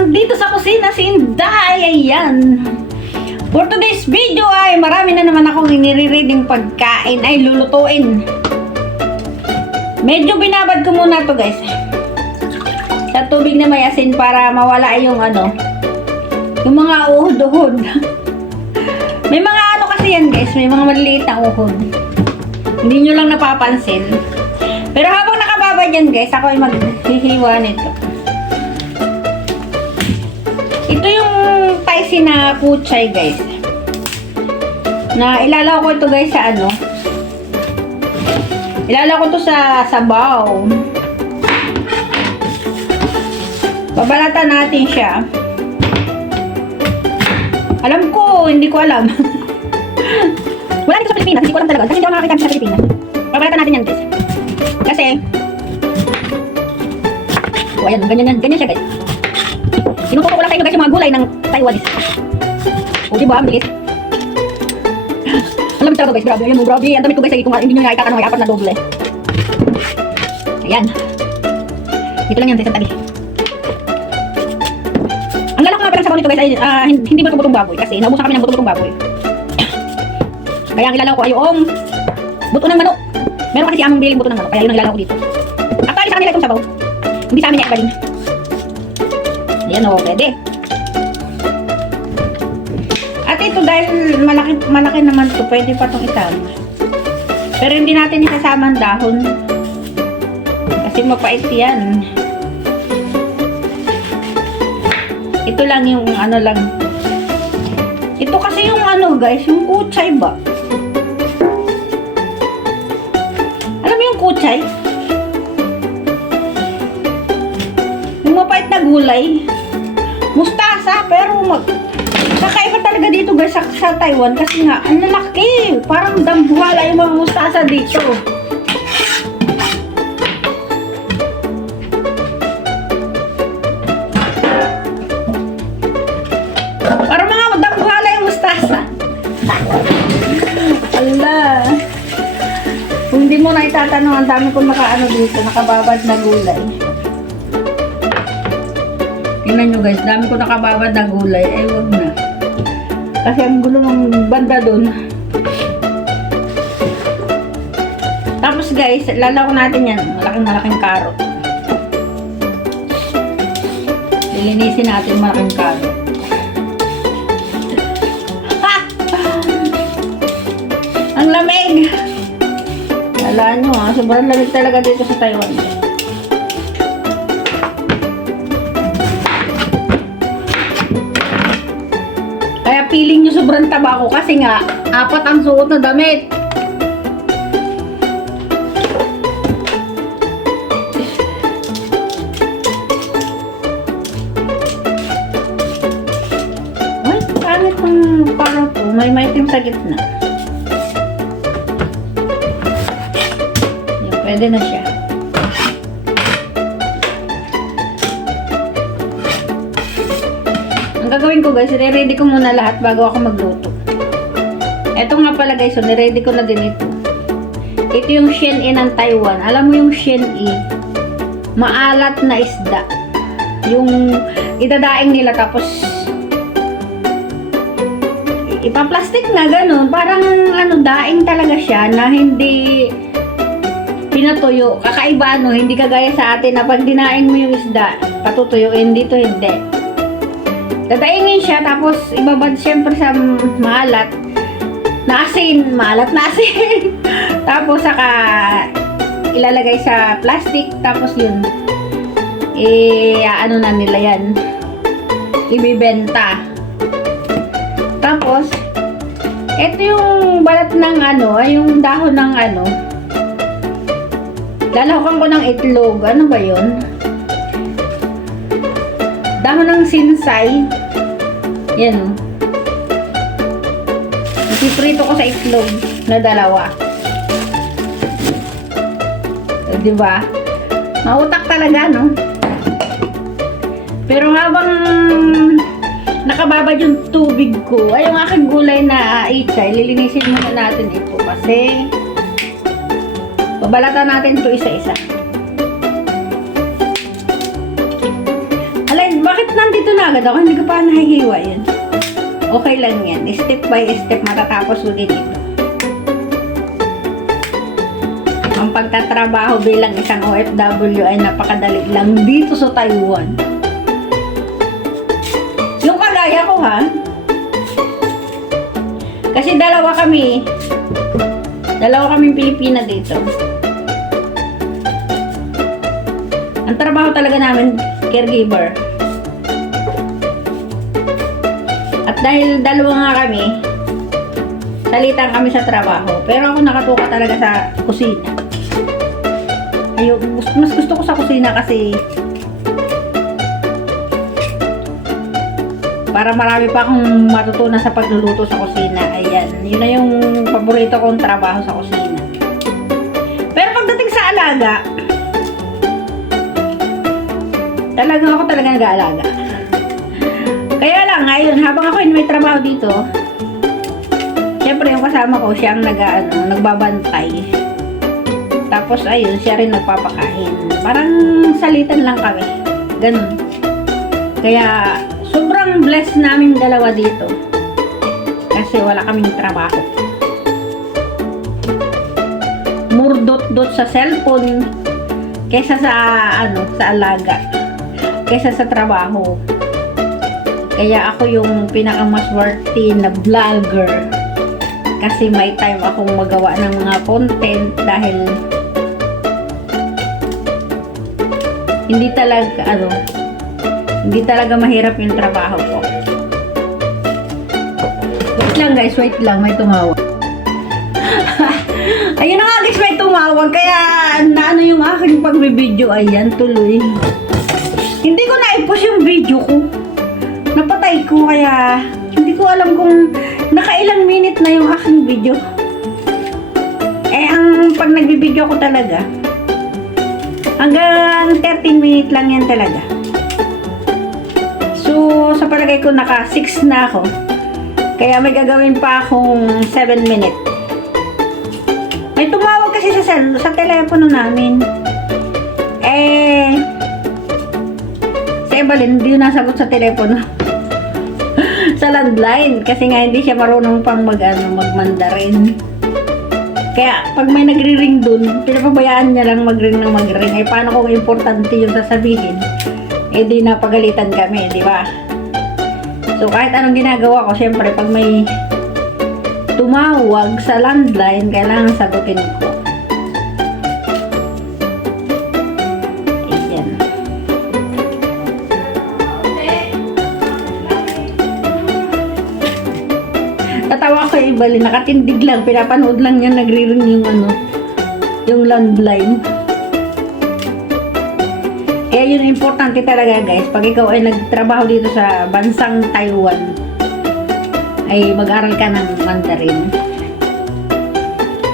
nandito sa kusina si Inday. Ayan. For today's video ay marami na naman akong inire-reading pagkain ay lulutuin. Medyo binabad ko muna to guys. Sa tubig na may asin para mawala yung yung mga uhod-uhod. May mga kasi yan guys, may mga maliliit na uhod. Hindi nyo lang napapansin. Pero habang nakababad yan guys, ako ay maghihiwa nito. Ito yung spicy na kuchay guys. Na ilalaw ko ito guys sa ilalaw ko to sa sabaw. Babalatan natin siya. Alam ko, hindi ko alam. Wala dito sa Pilipinas, hindi ko alam talaga. Kasi hindi ako nakakita sa Pilipinas. Babalatan natin yan guys. Kasi, ayan, ganyan siya guys. Sinutuko ko lang sa inyo guys yung mga gulay ng Taiwanese. O diba, ang bilis. Alam talaga guys, grabe. Ayan, grabe. Ang damit ko guys, hindi nyo nakita ka may 4 na doble. Ayan. Dito lang yan sa isang tabi. Ang lalak nga palang sabaw nito guys ay hindi butong-butong baboy. Kasi naubusan kami ng butong-butong baboy. Kaya ang ilalaw ko ay yung buto ng manok. Meron kasi si among biling buto ng manok. Kaya yun ang ilalaw ko dito. Actually sa kanila itong sabaw. Hindi sa amin niya galing. Ayan o, pwede. At ito dahil malaki naman ito, pwede pa itong isama. Pero hindi natin isasama ang dahon. Kasi mapait yan. Ito lang yung lang. Ito kasi yung guys, yung kuchay ba? Alam mo yung kuchay? Yung mapait na gulay. Mustasa, pero kakaiba talaga dito guys sa Taiwan kasi nga, ang lalaki. Parang dambuhala yung mga mustasa dito. Parang mga dambuhala yung mustasa. Allah. Kung hindi mo na itatanong, ang dami kong dito, nakababad na gulay. Tingnan nyo guys, dami ko nakababad na gulay. Eh, wag na. Kasi ang gulo ng banda dun. Tapos guys, lalaw natin yan. Malaking karot. Lilinisin natin malaking karot. Ang lamig! Alaan nyo sobrang lamig talaga dito sa Taiwan. Kaya feeling nyo sobrang taba ko kasi nga 4 ang suot na damit. Ay, pangit ng parang po. May maitim sa gitna. Yan, pwede na siya. Ang gagawin ko guys, i-ready ko muna lahat bago ako magluto. Ito nga pala guys, so ni-ready ko na din ito. Ito yung Shen-e ng Taiwan. Alam mo yung Shen-e? Maalat na isda. Yung idadaing nila tapos ipaplastic na ganun. Parang daing talaga siya na hindi pinatuyo. Kakaiba hindi kagaya sa atin na pag dinaing mo yung isda, patutuyuin. Dito hindi. Dadaingin siya, tapos ibabad siyempre sa maalat na asin. Tapos saka ilalagay sa plastic, tapos yun na nila yan, ibibenta. Tapos ito yung balat ng yung dahon ng lalahukan ko ng itlog. Ano ba yun? Dahon ng sinsay. Yan ipiprito ko sa itlog na 2. Diba? Mautak talaga, no? Pero habang nakababad yung tubig ko, ay yung aking gulay na ichay, lilinisin muna natin ito kasi babalatan natin ito isa-isa. Alay, bakit Kahit nandito na agad ako, hindi ko pa nahihiwa yun. Okay lang yan. Step by step matatapos ko din ito. Ang pagtatrabaho bilang isang OFW ay napakadali lang dito sa Taiwan. Yung kagaya ko ha. Kasi dalawa kaming Pilipina dito. Ang trabaho talaga namin, caregiver. At dahil dalawa nga kami, salitan kami sa trabaho. Pero ako nakatuka talaga sa kusina. Mas gusto ko sa kusina kasi para marami pa akong matutunan sa pagluluto sa kusina. Ayan, yun na yung paborito kong trabaho sa kusina. Pero pagdating sa alaga, ako talaga nag-aalaga. Kaya lang, ngayon, habang ako may trabaho dito, syempre yung kasama ko, siya ang nagbabantay. Tapos, ayun, siya rin nagpapakain. Parang salitan lang kami. Ganun. Kaya, sobrang blessed namin dalawa dito. Kasi wala kaming trabaho. Murdot-dot sa cellphone kaysa sa alaga. Kaysa sa trabaho. Kaya ako yung pinakamaswerte na vlogger. Kasi may time akong magawa ng mga content dahil hindi talaga mahirap yung trabaho ko. Wait lang guys, wait lang, may tumawag. Ayun na nga guys, may tumawag. Kaya naano yung aking pagbibideo, ayan, tuloy. Hindi ko na-i-post yung video ko. Napatay ko, kaya hindi ko alam kung nakailang minute na yung aking video. Ang pag nagbibideo ko talaga, hanggang 13 minutes lang yan talaga. So, sa palagay ko, naka 6 na ako. Kaya may gagawin pa akong 7 minutes. May tumawag kasi sa telepono namin. Si Evelyn, hindi nasagot sa telepono. Sa landline. Kasi nga hindi siya marunong pang mag-Mandarin. Kaya pag may nagri-ring dun, pinapabayaan niya lang mag-ring. Paano kung importante yung sasabihin? Di napagalitan kami, di ba? So kahit anong ginagawa ko, syempre pag may tumawag sa landline, kailangan sagutin ko. Ayan. Tatawa ko yung Evelyn, nakatindig lang, pinapanood lang niya, nagri-ring yung landline. Kaya yun importante talaga guys, pag ikaw ay nagtrabaho dito sa bansang Taiwan, ay mag-aral ka ng Mandarin.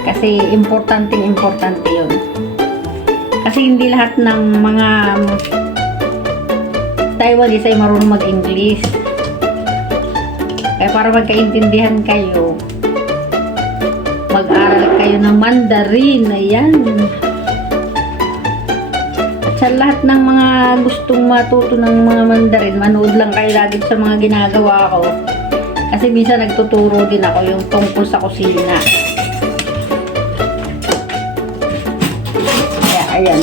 Kasi importante yun. Kasi hindi lahat ng mga Taiwanese ay marunong mag-English. Kaya para magkaintindihan kayo, mag-aral kayo ng Mandarin. Ayan. Sa lahat ng mga gustong matuto ng mga Mandarin, manood lang kayo lagi sa mga ginagawa ko. Kasi minsan nagtuturo din ako yung tungkol sa kusina. Kaya, ayan.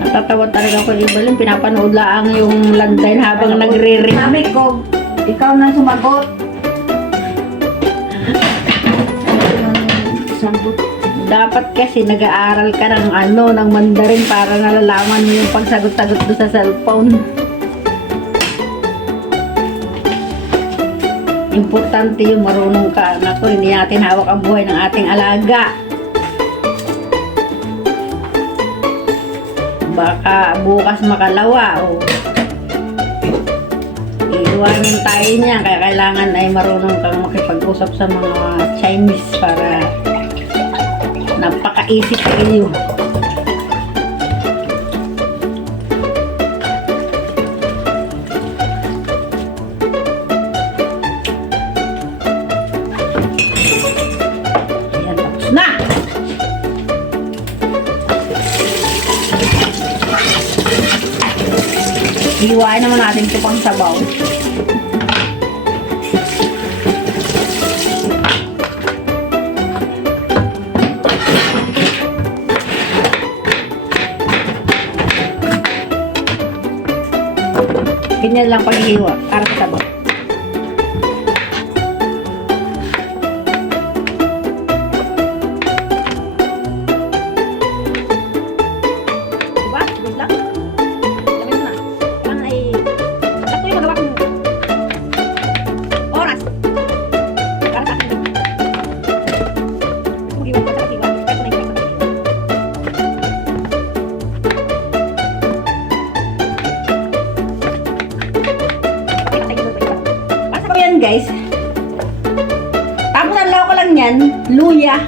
Natatawa talaga ko, Evelyn. Pinapanood lang yung landline habang nagre-ring. Sabi ko, ikaw na sumagot. Dapat kasi nag-aaral ka ng ng Mandarin para nalalaman mo yung pagsagot-sagot do sa cellphone. Importante yung marunong ka. Naku, hindi natin hawak ang buhay ng ating alaga. Baka bukas makalawa o iiwanan tayo niya. Kaya kailangan ay marunong kang makipag-usap sa mga Chinese para napaka-easy kayo. Ayan, tapos na! Ihiwain naman natin ito pang sabaw. Ganyan lang paghihiwa para sa sabaw. Diba? Good lang. Sabi na. Ang ay... Sakto yung magawa kong oras. Para sa akin. Maghiwa ko sa paghiwa. Kahit na yung guys. Tapos ang ko lang yan, luya.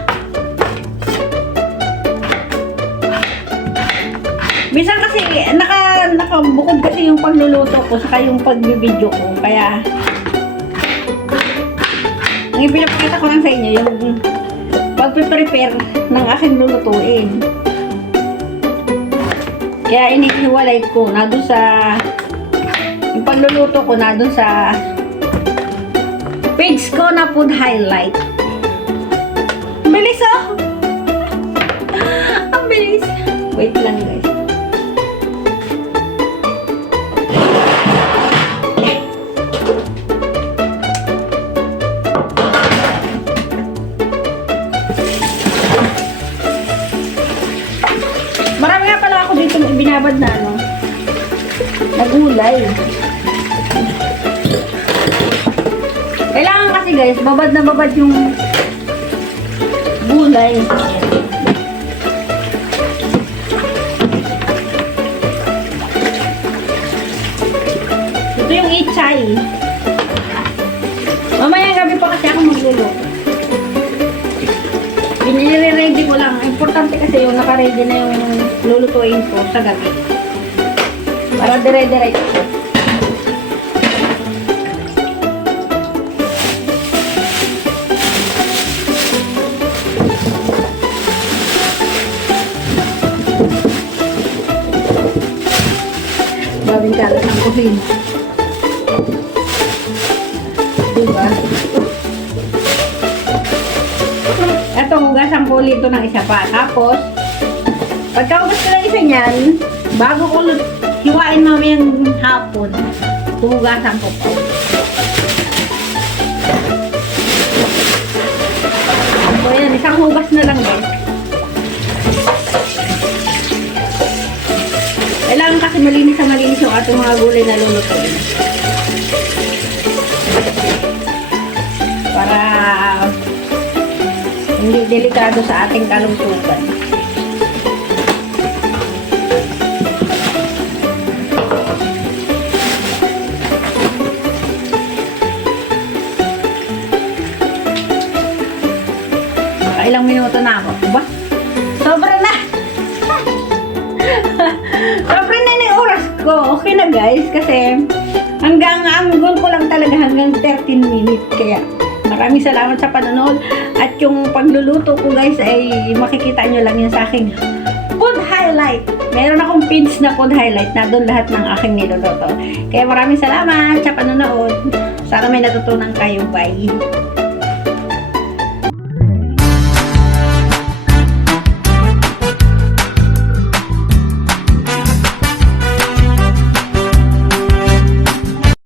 Minsan kasi nakabukod kasi yung pagluluto ko saka yung pagbibideo ko. Kaya ang ipinapakita ko lang sa inyo yung pagpiprepare ng aking lulutuin. Kaya inihiwalay ko na doon sa yung pagluluto ko na doon sa page ko na food highlight. Ang bilis oh! Ang bilis. Wait lang guys. Marami nga pala ako dito binabad na na gulay. Kailangan kasi guys, babad na babad yung gulay. Ito yung ichay. Mamayang gabi pa kasi ako magluluto. Binire-ready ko lang. Importante kasi yung naka-ready na yung lulutuin ko sa gabi. Para dire-diretso. Babing kalat ng kuhin. Diba? Ito, hugasan ko ulit ito ng isa pa. Tapos, pagkahugas ko ng isa niyan, bago ko hiwain mamayang hapon, hugasan ko po. So, yan, isang hugas na lang guys. Kailangan kasi malinis yung ating mga gulay na lulutuin. Para hindi delikado sa ating kalusugan. Ilang minuto na ako. Ba? Sobra na! Sobra na yung oras ko. Okay na guys, kasi ang goal ko lang talaga hanggang 13 minutes. Kaya maraming salamat sa panonood. At yung pagluluto ko guys ay makikita nyo lang yan sa aking food highlight. Meron akong pins na food highlight na doon lahat ng aking niluluto. Kaya maraming salamat sa panonood. Sana may natutunan kayo. Bye!